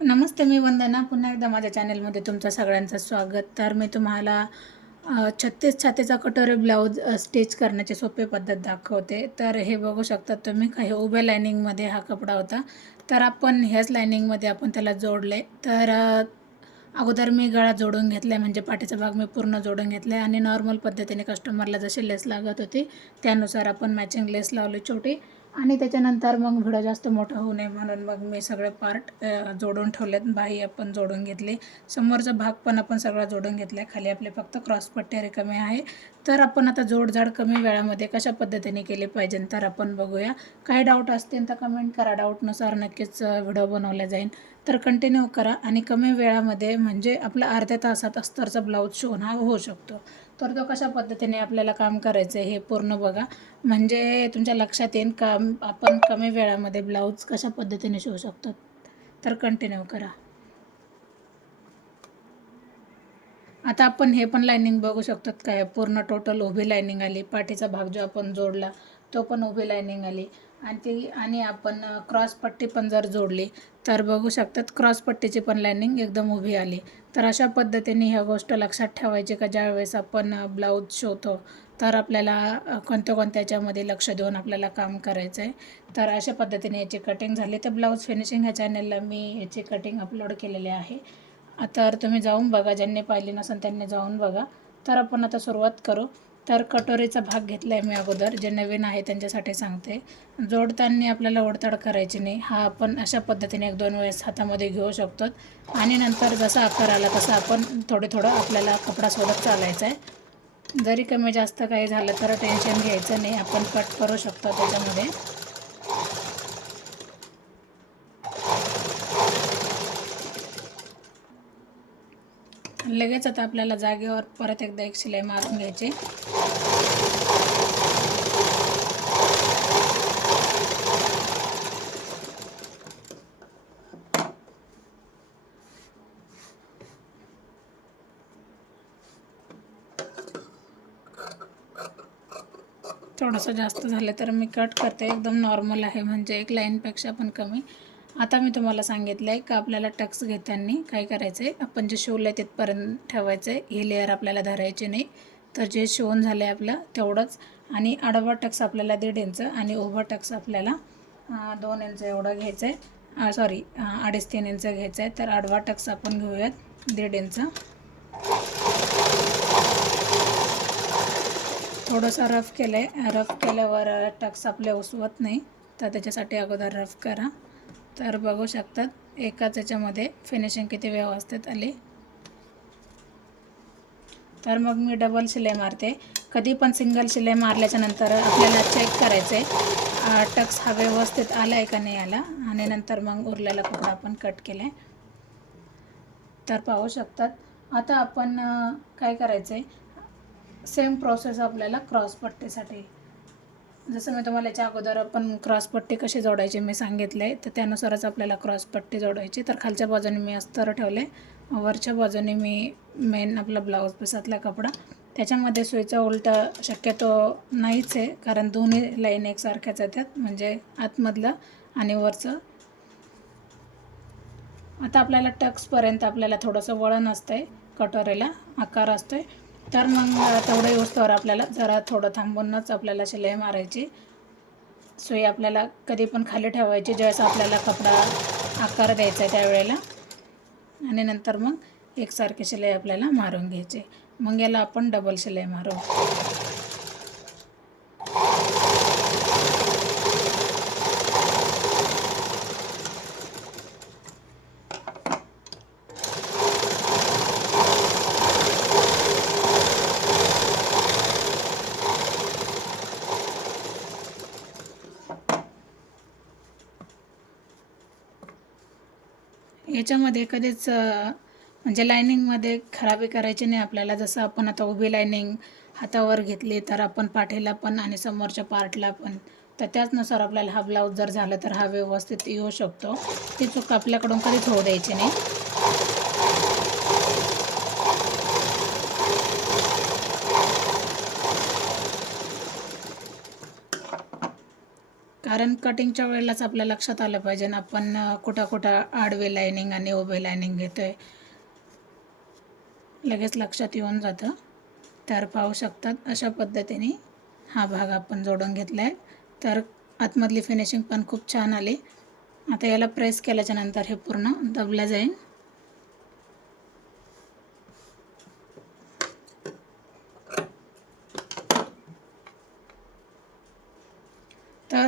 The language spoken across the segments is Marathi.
नमस्ते मी वंदना. पुन्हा एकदा माझ्या चॅनलमध्ये तुमचं सगळ्यांचं स्वागत. तर मी तुम्हाला छत्तीस छातीचा कटोरी ब्लाऊज स्टिच करण्याची सोपी पद्धत दाखवते. तर हे बघू शकता तुम्ही काही उभ्या लायनिंगमध्ये हा कपडा होता. तर आपण ह्याच लायनिंगमध्ये आपण त्याला जोडले. तर अगोदर मी गळा जोडून घेतला आहे म्हणजे पाठीचा भाग मी पूर्ण जोडून घेतला आहे आणि नॉर्मल पद्धतीने कस्टमरला जशी लेस लागत होती त्यानुसार आपण मॅचिंग लेस लावली छोटी. आणि त्याच्यानंतर मग व्हिडिओ जास्त मोठा होऊ नये म्हणून मग मी सगळे पार्ट जोडून ठेवलेत. बाही आपण जोडून घेतली. समोरचा भाग पण आपण सगळा जोडून घेतला. आहे खाली आपले फक्त क्रॉस पट्टी रिकामी आहे. तर आपण आता जोडजाड कमी वेळामध्ये कशा पद्धतीने केले पाहिजे तर आपण बघूया. काही डाऊट असतील तर कमेंट करा. डाऊटनुसार नक्कीच व्हिडिओ बनवला जाईल. तर कंटिन्यू करा. आणि कमी वेळामध्ये म्हणजे आपला अर्ध्या तासात अस्तरचा ब्लाऊज शिवून हा होऊ शकतो. तर तो कशा पद्धतीने आपल्याला काम करायचं हे पूर्ण बघा. म्हणजे तुमच्या लक्षात येईल का आपण कमी वेळामध्ये ब्लाऊज कशा पद्धतीने शिवू शकतो? तर कंटिन्यू करा. आता आपण हे पण लायनिंग बघू शकतो काय? पूर्ण टोटल उभी लायनिंग आली. पाठीचा भाग जो आपण जोडला तो पण उभी लायनिंग आली. आणि ती आणि आपण क्रॉस पट्टी पण जर जोडली तर बघू शकतात क्रॉस पट्टीची पण लायनिंग एकदम उभी आली. तर अशा पद्धतीने ह्या गोष्ट लक्षात ठेवायची का ज्यावेळेस आपण ब्लाऊज शिवतो तर आपल्याला कोणत्या कोणत्या याच्यामध्ये लक्ष देऊन आपल्याला काम करायचं आहे तर अशा पद्धतीने याची कटिंग झाली. तर ब्लाऊज फिनिशिंग ह्या चॅनलला मी याची कटिंग अपलोड केलेली आहे. तर तुम्ही जाऊन बघा ज्यांनी पाहिली नसेल त्यांनी जाऊन बघा. तर आपण आता सुरुवात करू. तर कटोरीचा भाग घेतला आहे मी अगोदर जे नवीन आहे त्यांच्यासाठी सांगते. जोडताना आपल्याला ओढताड करायची नाही. हा आपण अशा पद्धतीने एक दोन वेळेस हातामध्ये घेऊ शकतो. आणि नंतर जसा आकार आला तसा आपण थोडे थोडं आपल्याला कपडा सोडत चालायचा आहे जरी कमी जास्त काही झालं तर टेन्शन घ्यायचं नाही. आपण कट करू शकतो त्याच्यामध्ये. लगेच आता आपल्याला जागेवर परत एकदा एक शिलाई मारून घ्यायची. थोडंसं जास्त झालं तर मी कट करते. एकदम नॉर्मल आहे. म्हणजे एक लाईनपेक्षा पण कमी. आता मी तुम्हाला सांगितलं आहे का आपल्याला टक्स घेताना काय करायचं आहे आपण जे शिवलं आहे तिथपर्यंत ठेवायचं आहे हे लेअर आपल्याला धरायची नाही. तर जे शिवून झालं आहे आपलं तेवढंच. आणि आडवा टक्स आपल्याला दीड इंच आणि उभा टक्स आपल्याला दोन इंच एवढं घ्यायचं आहे सॉरी अडीच तीन इंच घ्यायचं आहे तर आडवा टक्स आपण घेऊयात दीड इंच थोडंसं रफ केलं आहे रफ केल्यावर टक्स आपले उसवत नाही. तर त्याच्यासाठी अगोदर रफ करा. तर बघू शकतात एकाच याच्यामध्ये फिनिशिंग किती व्यवस्थित आली. तर मग मी डबल शिलाई मारते. कधी पण सिंगल शिलाई मारल्याच्यानंतर आपल्याला चेक करायचं आहे टक्स हा व्यवस्थित आला आहे का नाही आला? आणि नंतर मग उरलेला कपडा आपण कट केला आहे तर पाहू शकतात. आता आपण काय करायचं आहे सेम प्रोसेस आपल्याला क्रॉस पट्टीसाठी जसं मी तुम्हाला याच्या अगोदर आपण क्रॉस पट्टी कशी जोडायचे मी सांगितले आहे तर त्यानुसारच आपल्याला क्रॉस पट्टी जोडायची. तर खालच्या बाजूने मी अस्तर ठेवले वरच्या बाजूने मी मेन आपला ब्लाऊज पिसातला कपडा. त्याच्यामध्ये सुईचा उलटा शक्यतो नाहीच आहे कारण दोन्ही लाईन एकसारख्याच येतात म्हणजे आतमधलं आणि वरचं. आता आपल्याला टक्सपर्यंत आपल्याला थोडंसं वळण असतं आहे कटोरीला आकार असतो आहे तर मग तेवढं युस्तवर आपल्याला जरा थोडं थांबूनच आपल्याला शिलाई मारायची. सुई आपल्याला कधी पण खाली ठेवायची ज्यावेळेस आपल्याला कपडा आकार द्यायचा आहे त्यावेळेला. आणि नंतर मग एकसारखी शिलाई आपल्याला मारून घ्यायची. मग याला आपण डबल शिलाई मारू. याच्यामध्ये कधीच म्हणजे लायनिंगमध्ये खराबी करायची नाही आपल्याला. जसं आपण आता उभी लायनिंग हातावर घेतली तर आपण पाठीला पण आणि समोरच्या पार्टला पण. तर त्याचनुसार आपल्याला हा ब्लाऊज जर झाला तर हा व्यवस्थित येऊ शकतो. ती चूक आपल्याकडून कधीच होऊ द्यायची नाही. कारण कटिंगच्या वेळेलाच आपल्या लक्षात आलं पाहिजे ना आपण कुठं कुठं आडवे लायनिंग आणि उभे लायनिंग घेतोय. लगेच लक्षात येऊन जातं. तर पाहू शकतात अशा पद्धतीने हा भाग आपण जोडून घेतला आहे तर आतमधली फिनिशिंग पण खूप छान आली. आता याला प्रेस केल्याच्यानंतर हे पूर्ण दबलं जाईल.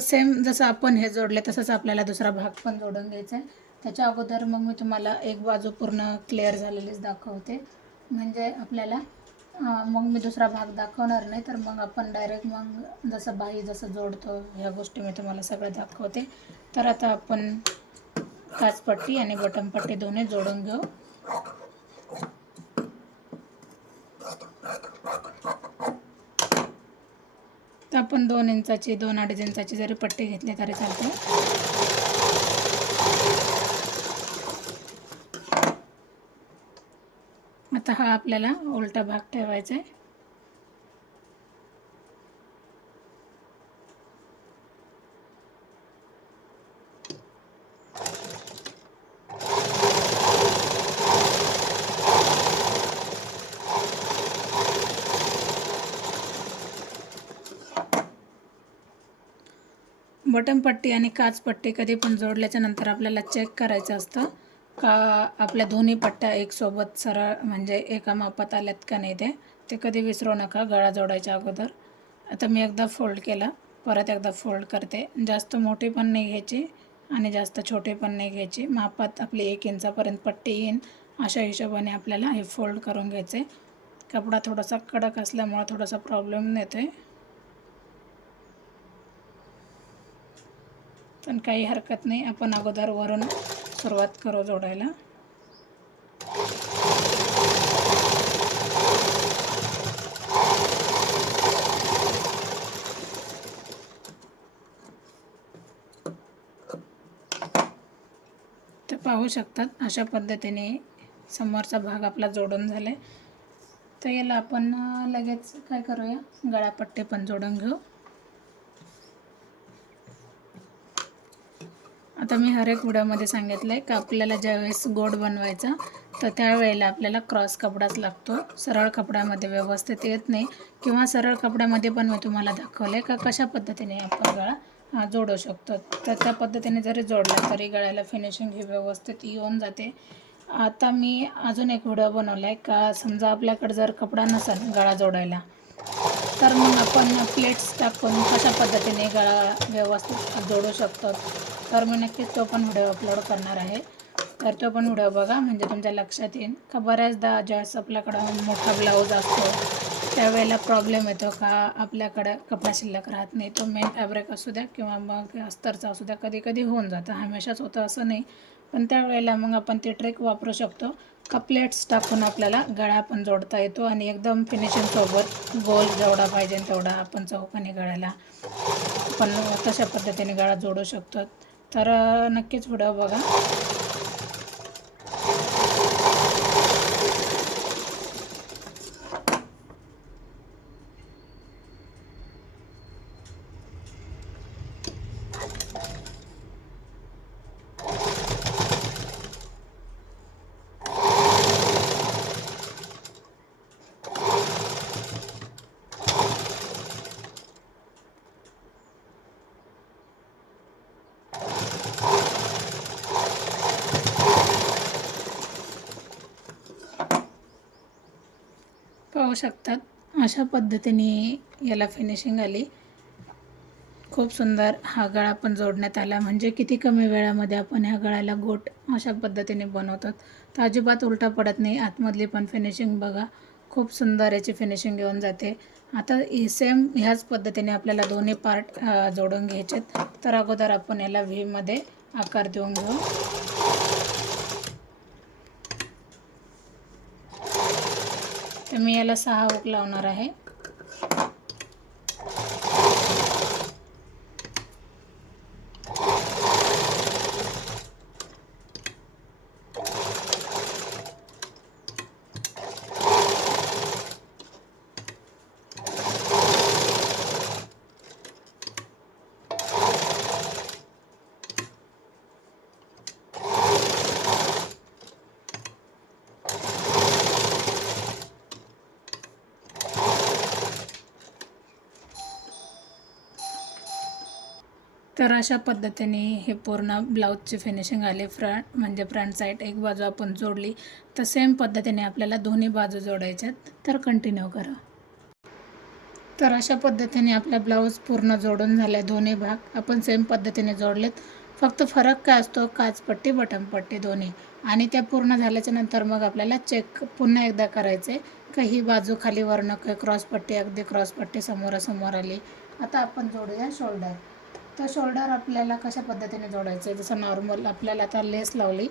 सेम जसं आपण हे जोडले तसंच आपल्याला दुसरा भाग पण जोडून घ्यायचा आहे. त्याच्या अगोदर मग मी तुम्हाला एक बाजू पूर्ण क्लिअर झालेलीच दाखवते. म्हणजे आपल्याला मग मी दुसरा भाग दाखवणार नाही तर मग आपण डायरेक्ट मग जसं बाही जसं जोडतो ह्या गोष्टी मी तुम्हाला सगळं दाखवते. तर आता आपण काचपट्टी आणि बटमपट्टी दोन्ही जोडून घेऊ. आपण दोन इंचाची दोन अडीच इंचाची जरी पट्टी घेतली तरी चालते. आता हा आपल्याला उलटा भाग ठेवायचा आहे. बटनपट्टी आणि काचपट्टी कधी पण जोडल्याच्या नंतर आपल्याला चेक करायचं असतं. का आपल्या दोन्ही पट्ट्या एकसोबत सरळ म्हणजे एका मापात आल्यात का नाही ते ते कधी विसरू नका गळा जोडायच्या अगोदर. आता मी एकदा फोल्ड केला परत एकदा फोल्ड करते. जास्त मोठी पण नाही घ्यायची आणि जास्त छोटी पण नाही घ्यायची. मापात आपली एक इंचापर्यंत पट्टी येईन अशा हिशोबाने आपल्याला हे फोल्ड करून घ्यायचे. कपडा थोडासा कडक असल्यामुळं थोडासा प्रॉब्लेम येतो आहे पण काही हरकत नाही. आपण अगोदर वरून सुरुवात करू जोडायला. तर पाहू शकतात अशा पद्धतीने समोरचा भाग आपला जोडून झाला आहे तर याला आपण लगेच काय करूया? गळापट्टी पण जोडून घेऊ. आता मी हर एक व्हिडिओमध्ये सांगितलं आहे का आपल्याला ज्यावेळेस गोड बनवायचा तर त्यावेळेला आपल्याला क्रॉस कपडाच लागतो. सरळ कपड्यामध्ये व्यवस्थित येत नाही. किंवा सरळ कपड्यामध्ये पण मी तुम्हाला दाखवलं आहे का कशा पद्धतीने आपण गळा हा, जोडू शकतो. तर त्या पद्धतीने जरी जोडला तरी गळ्याला फिनिशिंग ही व्यवस्थित येऊन जाते. आता मी अजून एक व्हिडिओ बनवला आहे का समजा आपल्याकडे जर कपडा नसेल गळा जोडायला तर मग आपण प्लेट्स टाकून कशा पद्धतीने गळा व्यवस्थित जोडू शकतो? तर मी नक्कीच तो पण व्हिडिओ अपलोड करणार आहे. तर तो पण व्हिडिओ बघा म्हणजे तुमच्या लक्षात येईल. का बऱ्याचदा ज्यावेळेस आपल्याकडं मोठा ब्लाऊज असतो त्यावेळेला प्रॉब्लेम येतो का आपल्याकडं कपडा शिल्लक राहत नाही तो मेन फॅब्रिक असू द्या किंवा मग अस्तरचा असू द्या कधी कधी होऊन जातं. हमेशाच होतं असं नाही. पण त्यावेळेला मग आपण ते ट्रेक वापरू शकतो. का प्लेट्स टाकून आपल्याला गळा पण जोडता येतो आणि एकदम फिनिशिंगसोबत गोल जेवढा पाहिजे तेवढा आपण चौकाने गळ्याला पण तशा पद्धतीने गळा जोडू शकतो. तर नक्कीच व्हिडिओ बघा. पाहू शकतात. अशा पद्धतीने याला फिनिशिंग आली. खूप सुंदर हा गळा पण जोडण्यात आला. म्हणजे किती कमी वेळामध्ये आपण ह्या गळ्याला गोट अशा पद्धतीने बनवतात. तर अजिबात उलटा पडत नाही. आतमधली पण फिनिशिंग बघा. खूप सुंदर याची फिनिशिंग येऊन जाते. आता सेम ह्याच पद्धतीने आपल्याला दोन्ही पार्ट जोडून घ्यायचेत. तर अगोदर आपण याला व्हीमध्ये आकार देऊन घेऊ. तर मी याला सहा हुक लावणार आहे. तर अशा पद्धतीने हे पूर्ण ब्लाऊजची फिनिशिंग आली. फ्रंट म्हणजे फ्रंट साईड एक बाजू आपण जोडली तर सेम पद्धतीने आपल्याला दोन्ही बाजू जोडायच्यात. तर कंटिन्यू करा. तर अशा पद्धतीने आपला ब्लाऊज पूर्ण जोडून झाला दोन्ही भाग. आपण सेम पद्धतीने जोडलेत. फक्त फरक काय असतो? काचपट्टी बटनपट्टी दोन्ही. आणि त्या पूर्ण झाल्याच्यानंतर मग आपल्याला चेक पुन्हा एकदा करायचे का ही बाजू खाली वरणं काय क्रॉसपट्टी अगदी क्रॉसपट्टी समोरासमोर आली. आता आपण जोडूया शोल्डर तर शोल्डर आपल्याला कशा पद्धतीने जोडायचं आहे? जसं नॉर्मल आपल्याला आता लेस लावली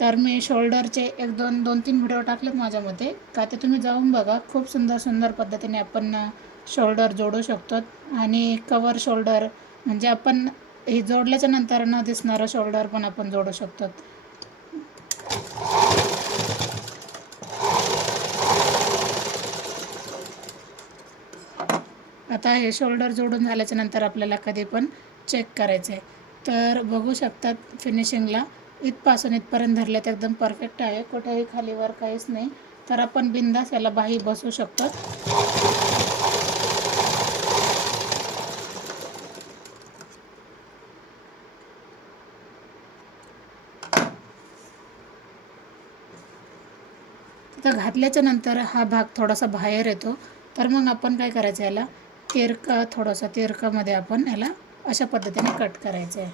तर मी शोल्डरचे एक दोन दोन तीन व्हिडिओ टाकलेत माझ्या मते. का ते तुम्ही जाऊन बघा. खूप सुंदर सुंदर पद्धतीने आपण शोल्डर जोडू शकतो. आणि कवर शोल्डर म्हणजे आपण हे जोडल्याच्या नंतर न दिसणारं शोल्डर पण आपण जोडू शकतो. आता हे शोल्डर जोडून झाल्याच्यानंतर आपल्याला कधी पण चेक करायचं आहे तर बघू शकतात फिनिशिंगला इथपासून इथपर्यंत धरले तर एकदम परफेक्ट आहे. कुठेही खालीवर काहीच नाही. तर आपण बिंदास याला बाही बसू शकतो. तिथं घातल्याच्या नंतर हा भाग थोडासा बाहेर येतो. तर मग आपण काय करायचं याला? तिरकं थोडंसं तिरकामध्ये आपण याला अशा पद्धतीने कट करायचं आहे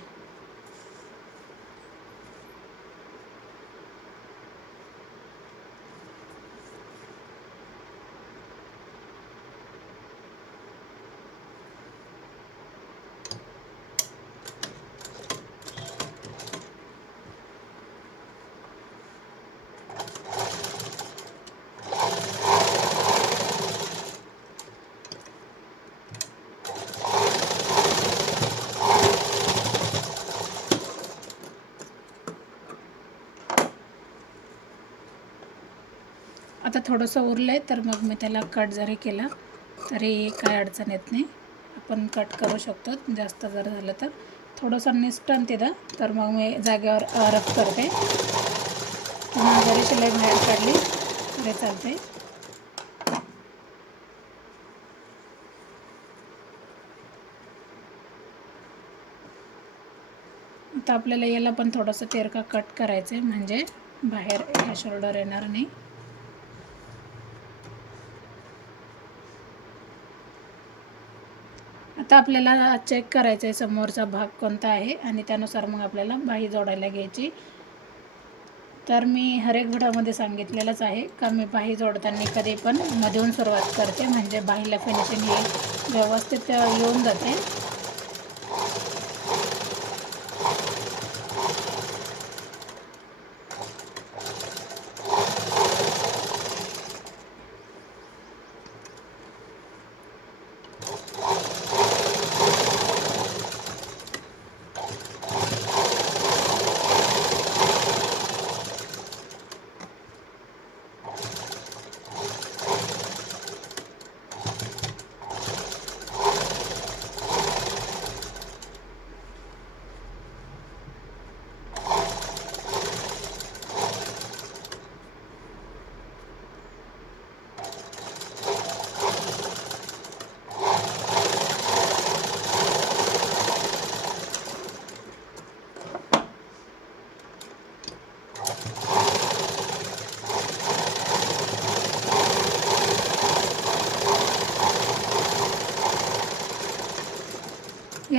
आता थोडंसं उरलं आहे तर मग मी त्याला कट जरी केला तरी काय अडचण येत नाही. आपण कट करू शकतो जास्त जर झालं तर. थोडंसं निसटन तिथं तर मग मी जागेवर रफ करते. पुन्हा जरी शिलाई बाहेर काढली तरी चालते आता आपल्याला याला पण थोडंसं तेरका कट करायचं आहे म्हणजे बाहेर या शोल्डर येणार नाही. आता आपल्याला चेक करायचं आहे समोरचा भाग कोणता आहे आणि त्यानुसार मग आपल्याला बाही जोडायला घ्यायची. तर मी हर एक व्हिडिओमध्ये सांगितलेलंच आहे का मी बाही जोडताना कधी पण मधून सुरुवात करते. म्हणजे बाहीला फिनिशिंग हे व्यवस्थित येऊन जाते.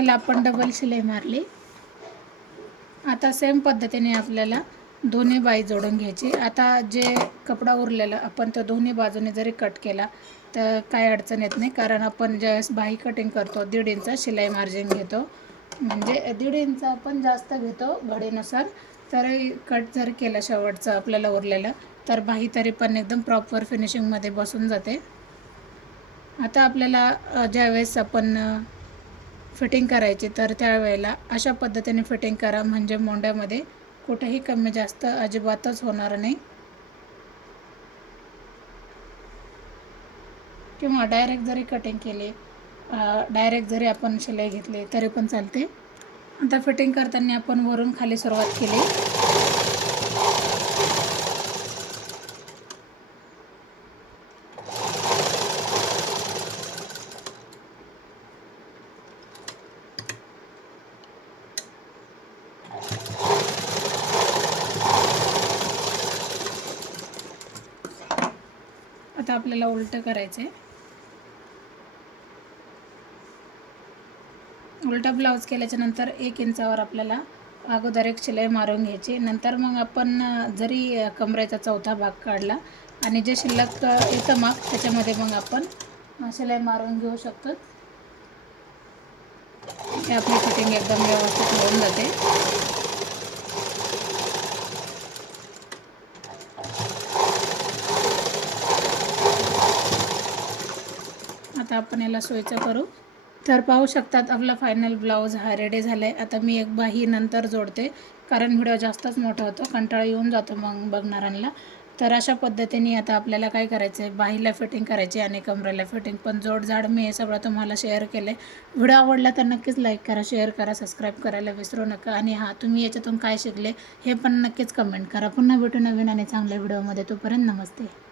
सुरुवातीला आपण डबल शिलाई मारली. आता सेम पद्धतीने आपल्याला दोन्ही बाई जोडून घ्यायची. आता जे कपडा उरलेला आपण तो दोन्ही बाजूने जरी कट केला तर काय अडचण येत नाही. कारण आपण ज्यावेळेस बाही कटिंग करतो दीड इंच शिलाई मार्जिन घेतो. म्हणजे दीड इंच आपण जास्त घेतो घडीनुसार. तर कट जर केलं शेवटचं आपल्याला उरलेलं तर बाही तरी पण एकदम प्रॉपर फिनिशिंगमध्ये बसून जाते. आता आपल्याला ज्यावेळेस आपण फिटिंग करायची तर त्यावेळेला अशा पद्धतीने फिटिंग करा. म्हणजे मोंड्यामध्ये कुठेही कमी जास्त अजिबातच होणार नाही. किंवा डायरेक्ट जरी कटिंग केली डायरेक्ट जरी आपण शिलाई घेतली तरी पण चालते. आता फिटिंग करताना आपण वरून खाली सुरुवात केली. आता आपल्याला उलटं करायचं आहे उलटा ब्लाऊज केल्याच्यानंतर एक इंचावर आपल्याला अगोदर एक शिलाई मारून घ्यायची. नंतर मग आपण जरी कमरेचा चौथा भाग काढला आणि जे शिल्लक येतं मग त्याच्यामध्ये मग आपण शिलाई मारून घेऊ शकतो. हे आपली फिटिंग एकदम व्यवस्थित होऊन जाते. आता आपण याला सोयीचं करू. तर पाहू शकतात आपला फायनल ब्लाऊज हा रेडी झाला आहे आता मी एक बाही नंतर जोडते. कारण व्हिडिओ जास्तच मोठा होतो. कंटाळा येऊन जातो मग बघणाऱ्यांना. तर अशा पद्धतीने आता आपल्याला काय करायचं आहे बाहीला फिटिंग करायची आणि कमरेला फिटिंग पण जोडजाड मी हे सगळं तुम्हाला शेअर केलं आहे व्हिडिओ आवडला तर नक्कीच लाईक करा शेअर करा सबस्क्राईब करायला विसरू नका. आणि हां तुम्ही याच्यातून काय शिकले हे पण नक्कीच कमेंट करा. पुन्हा भेटू नवीन आणि चांगल्या व्हिडिओमध्ये तोपर्यंत नमस्ते.